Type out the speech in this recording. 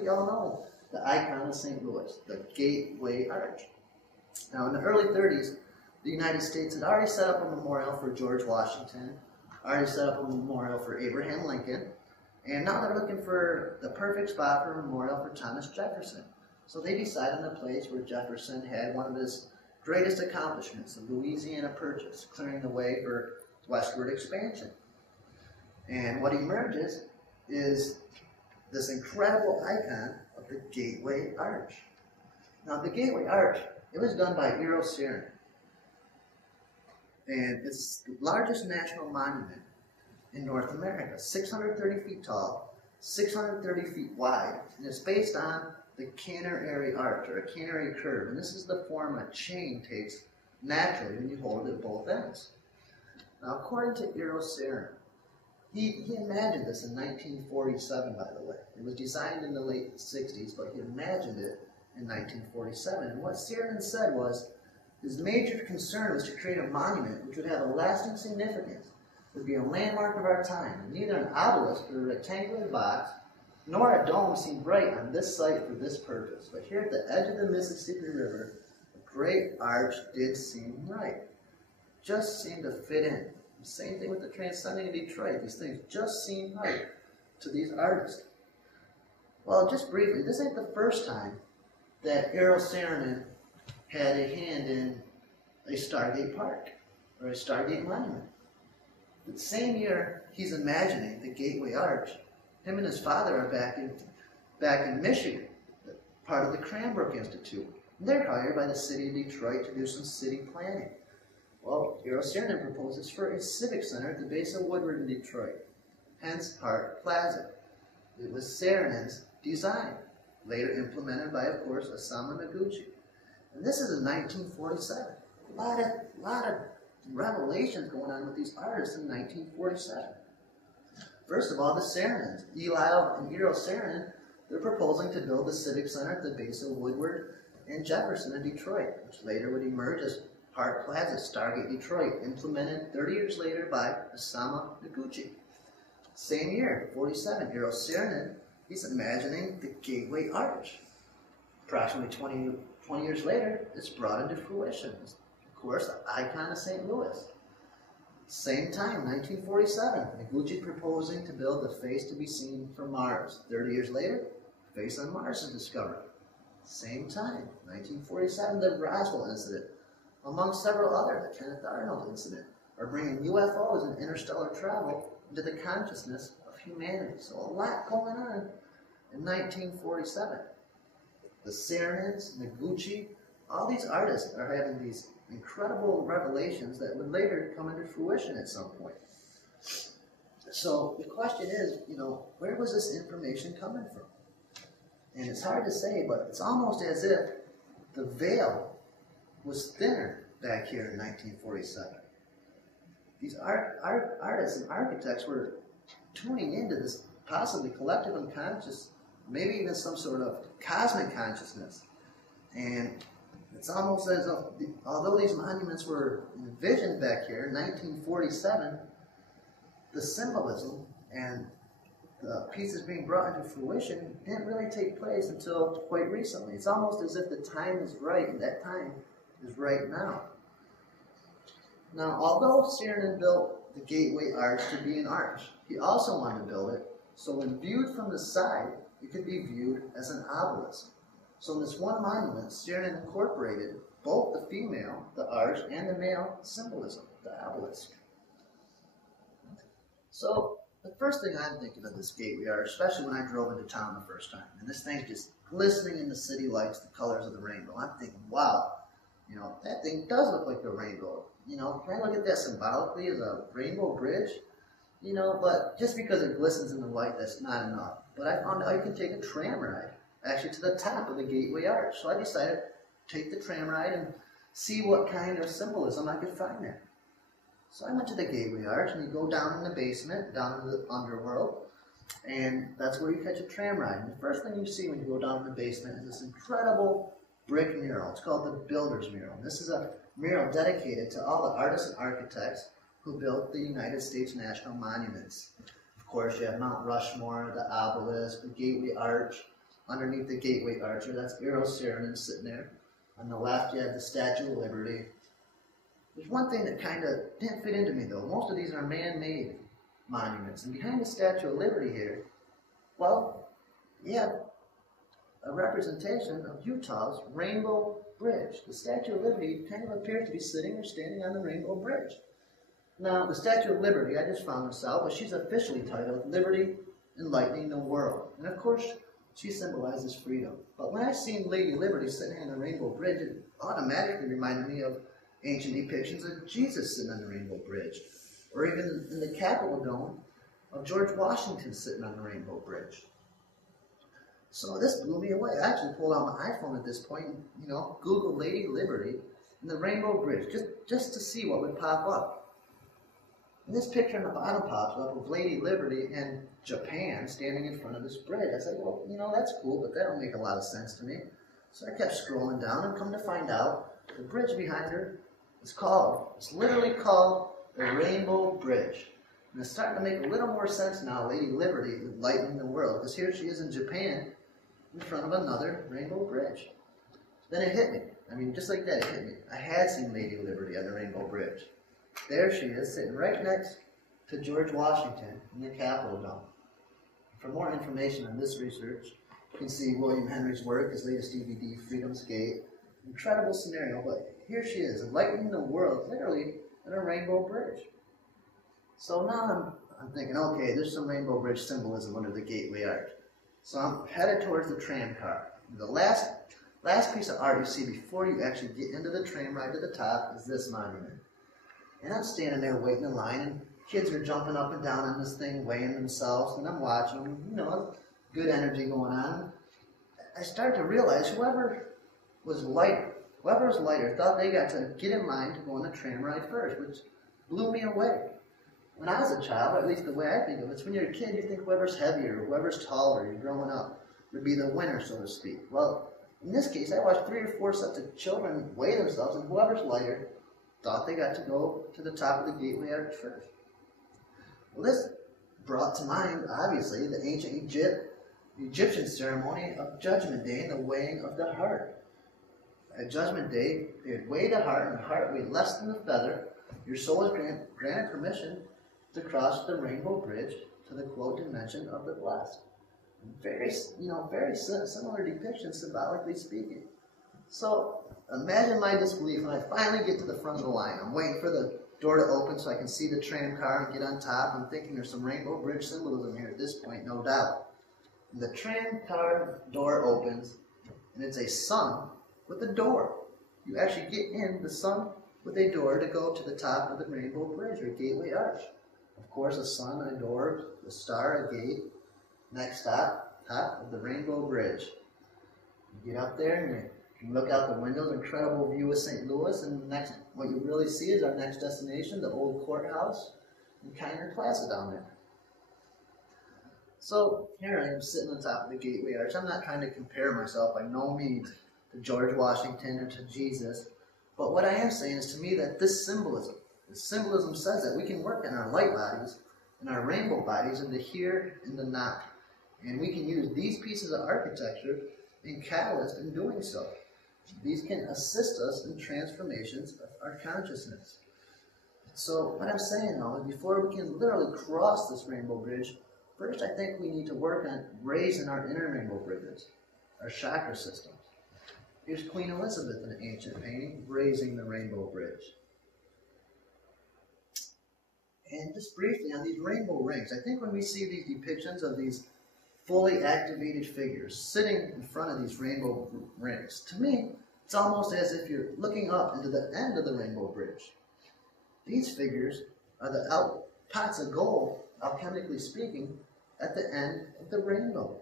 we all know the icon of St. Louis, the Gateway Arch. Now, in the early 30s, the United States had already set up a memorial for George Washington, already set up a memorial for Abraham Lincoln, and now they're looking for the perfect spot for a memorial for Thomas Jefferson. So they decided on a place where Jefferson had one of his greatest accomplishments, the Louisiana Purchase, clearing the way for westward expansion. And what emerges is this incredible icon of the Gateway Arch. Now, the Gateway Arch, it was done by Eero Saarinen, and it's the largest national monument in North America, 630 feet tall, 630 feet wide, and it's based on the canary arch, or a canary curve, and this is the form a chain takes naturally when you hold it at both ends. Now, according to Eero Saarinen, he imagined this in 1947, by the way. It was designed in the late 60s, but he imagined it in 1947. And what Saarinen said was, his major concern was to create a monument which would have a lasting significance, would be a landmark of our time, and neither an obelisk or a rectangular box, nor a dome seemed right on this site for this purpose. But here at the edge of the Mississippi River, a great arch did seem right. Just seemed to fit in. Same thing with the Transcending in Detroit. These things just seem right to these artists. Well, just briefly, this ain't the first time that Eero Saarinen had a hand in a Stargate park or a Stargate monument. The same year he's imagining the Gateway Arch, him and his father are back in Michigan, part of the Cranbrook Institute. And they're hired by the city of Detroit to do some city planning. Well, Eero Saarinen proposes for a civic center at the base of Woodward in Detroit, hence Park Plaza. It was Saarinen's design, later implemented by, of course, Osamu Noguchi. And this is in 1947. A lot of revelations going on with these artists in 1947. First of all, the Saarinens, Eli and Eero Saarinen, they're proposing to build the civic center at the base of Woodward and Jefferson in Detroit, which later would emerge as Park Plaza, Stargate Detroit, implemented 30 years later by Osamu Noguchi. Same year, 47, Eero Saarinen, he's imagining the Gateway Arch. Approximately 20 years later, it's brought into fruition. Of course, the icon of St. Louis. Same time, 1947, Noguchi proposing to build the face to be seen from Mars. 30 years later, the face on Mars is discovered. Same time, 1947, the Roswell incident, among several others, the Kenneth Arnold incident, are bringing UFOs and interstellar travel into the consciousness of humanity. So a lot going on in 1947. The Saarinens, Noguchi, all these artists are having these incredible revelations that would later come into fruition at some point. So the question is, where was this information coming from? And it's hard to say, but it's almost as if the veil was thinner back here in 1947. These artists and architects were tuning into this possibly collective unconscious, maybe even some sort of cosmic consciousness. And it's almost as if, although these monuments were envisioned back here in 1947, the symbolism and the pieces being brought into fruition didn't really take place until quite recently. It's almost as if the time is right, and that time is right now. Now, although Saarinen built the Gateway Arch to be an arch, he also wanted to build it so when viewed from the side, it could be viewed as an obelisk. So in this one monument, Saarinen incorporated both the female, the arch, and the male symbolism, the obelisk. So the first thing I'm thinking of this Gateway Arch, especially when I drove into town the first time, and this thing's just glistening in the city lights, the colors of the rainbow. I'm thinking, wow, that thing does look like a rainbow. Can I look at that symbolically as a rainbow bridge? But just because it glistens in the light, that's not enough. But I found out you can take a tram ride, actually to the top of the Gateway Arch. So I decided to take the tram ride and see what kind of symbolism I could find there. So I went to the Gateway Arch, and you go down in the basement, down in the underworld, and that's where you catch a tram ride. And the first thing you see when you go down in the basement is this incredible brick mural. It's called the Builder's Mural. And this is a mural dedicated to all the artists and architects who built the United States national monuments. Of course, you have Mount Rushmore, the obelisk, the Gateway Arch, underneath the Gateway Archer. That's Eros Saarinen sitting there. On the left, you have the Statue of Liberty. There's one thing that kind of didn't fit into me, though. Most of these are man-made monuments. And behind the Statue of Liberty here, well, you have a representation of Utah's Rainbow Bridge. The Statue of Liberty kind of appears to be sitting or standing on the Rainbow Bridge. Now, the Statue of Liberty, I just found this out, but she's officially titled Liberty Enlightening the World. And of course, she symbolizes freedom. But when I seen Lady Liberty sitting on the Rainbow Bridge, it automatically reminded me of ancient depictions of Jesus sitting on the Rainbow Bridge. Or even in the Capitol Dome of George Washington sitting on the Rainbow Bridge. So this blew me away. I actually pulled out my iPhone at this point and, Googled Lady Liberty and the Rainbow Bridge, just to see what would pop up. And this picture on the bottom pops up of Lady Liberty and Japan standing in front of this bridge. I said, well, that's cool, but that don't make a lot of sense to me. So I kept scrolling down and come to find out the bridge behind her it's literally called the Rainbow Bridge. And it's starting to make a little more sense now, Lady Liberty enlightening the world, because here she is in Japan in front of another Rainbow Bridge. Then it hit me. I mean, just like that, it hit me. I had seen Lady Liberty on the Rainbow Bridge. There she is, sitting right next to George Washington in the Capitol Dome. For more information on this research, you can see William Henry's work, his latest DVD, Freedom's Gate. Incredible scenario, but here she is, enlightening the world, literally, in a Rainbow Bridge. So now I'm thinking, okay, there's some Rainbow Bridge symbolism under the Gateway Arch. So I'm headed towards the tram car. The last piece of art you see before you actually get into the tram ride to the top is this monument. And I'm standing there waiting in line, and kids are jumping up and down on this thing, weighing themselves, and I'm watching them, good energy going on. I started to realize whoever was lighter thought they got to get in line to go on the tram ride first, which blew me away. When I was a child, or at least the way I think of it, it's when you're a kid, you think whoever's heavier, whoever's taller, you're growing up, would be the winner, so to speak. Well, in this case, I watched 3 or 4 sets of children weigh themselves, and whoever's lighter thought they got to go to the top of the Gateway Arch first. Well, this brought to mind, obviously, the ancient Egyptian ceremony of Judgment Day and the weighing of the heart. At Judgment Day, they would weigh the heart, and the heart weighed less than a feather. Your soul is granted permission to cross the Rainbow Bridge to the, quote, dimension of the blessed. Very similar depiction, symbolically speaking. So, imagine my disbelief when I finally get to the front of the line. I'm waiting for the door to open so I can see the tram car and get on top. I'm thinking there's some Rainbow Bridge symbolism here at this point, no doubt. And the tram car door opens, and it's a sun with a door. You actually get in the sun with a door to go to the top of the Rainbow Bridge or Gateway Arch. Of course, a sun, a door, a star, a gate. Next stop, top of the Rainbow Bridge. You get up there and you can look out the windows, incredible view of St. Louis, and what you really see is our next destination, the old courthouse in Kiner Plaza down there. So here I am sitting on top of the Gateway Arch. I'm not trying to compare myself by no means to George Washington or to Jesus, but what I am saying is to me that this symbolism says that we can work in our light bodies and our rainbow bodies in the here and the now. And we can use these pieces of architecture and catalyst in doing so. These can assist us in transformations of our consciousness. So what I'm saying now is before we can literally cross this rainbow bridge, first I think we need to work on raising our inner rainbow bridges, our chakra systems. Here's Queen Elizabeth in an ancient painting, raising the rainbow bridge. And just briefly on these rainbow rings, I think when we see these depictions of these fully activated figures sitting in front of these rainbow rings, to me, it's almost as if you're looking up into the end of the rainbow bridge. These figures are the pots of gold, alchemically speaking, at the end of the rainbow.